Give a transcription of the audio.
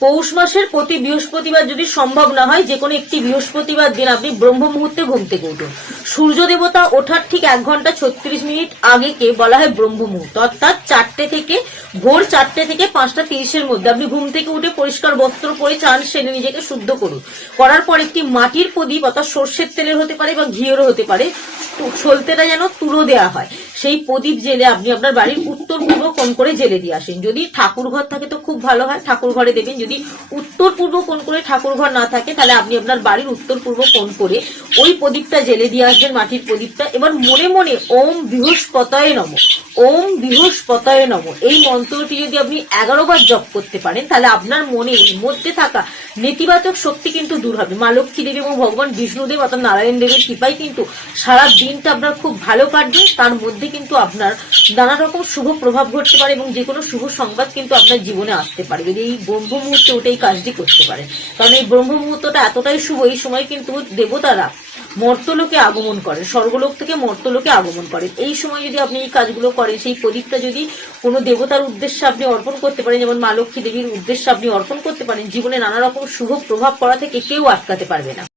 পৌষ মাসের প্রতি বৃহস্পতিবার যদি সম্ভব না হয়, যে কোনো একটি বৃহস্পতিবার দিন আপনি ব্রহ্ম মুহূর্তে ঘুম থেকে উঠুন। সূর্য দেবতা ওঠার ঠিক 1 ঘন্টা 36 মিনিট আগেকে বলা হয় ব্রহ্ম মুহূর্ত, অর্থাৎ ভোর 4টে থেকে 5টা 30-এর মধ্যে আপনি ঘুম থেকে উঠে পরিষ্কার বস্ত্র পরে চান সেরে নিজেকে শুদ্ধ করুন। করার পর একটি মাটির প্রদীপ, অর্থাৎ সর্ষের তেলের হতে পারে বা ঘিয়েরও হতে পারে, সলতেটা যেন তুলো দেওয়া হয়, সেই প্রদীপ জেলে আপনি আপনার বাড়ির উত্তর পূর্ব কোণ করে জেলে দিয়ে আসেন। যদি ঠাকুর ঘর থাকে তো খুব ভালো হয়, ঠাকুর ঘরে দেবেন। যদি উত্তর পূর্ব কোণ করে ঠাকুর ঘর না থাকে, তাহলে আপনি আপনার বাড়ির উত্তর পূর্ব কোণ করে ওই প্রদীপটা জেলে দিয়ে আসবেন, মাটির প্রদীপটা। এবার মনে মনে ওম বৃহস্পতয়ে নমঃ, ওম বৃহস্পতয়ে নমঃ এই মন্ত্রটি যদি আপনি 11 বার জপ করতে পারেন, তাহলে আপনার মনের মধ্যে থাকা নেতিবাচক শক্তি কিন্তু দূর হবে। মা লক্ষ্মী দেবী এবং ভগবান বিষ্ণুদেব অর্থাৎ নারায়ণ দেবের কৃপায় কিন্তু সারা দিনটা আপনার খুব ভালো কাটবে। তার মধ্যে কিন্তু আপনার নানা রকম শুভ প্রভাব ঘটতে পারে এবং যে কোনো শুভ সংবাদ কিন্তু আপনার জীবনে আসতে পারে যদি এই ব্রহ্ম মুহূর্তে উঠে এই কাজটি করতে পারে। কারণ এই ব্রহ্ম মুহূর্তটা এতটাই শুভ, এই সময় কিন্তু দেবতারা মর্তলোকে আগমন করেন, স্বর্গলোক থেকে মর্তলোকে আগমন করেন। এই সময় যদি আপনি এই কাজগুলো করেন, সেই প্রদীপটা যদি কোনো দেবতার উদ্দেশ্যে আপনি অর্পণ করতে পারেন, যেমন মা লক্ষ্মী দেবীর উদ্দেশ্যে আপনি অর্পণ করতে পারেন, জীবনে নানা রকম শুভ প্রভাব পড়া থেকে কেউ আটকাতে পারবে না।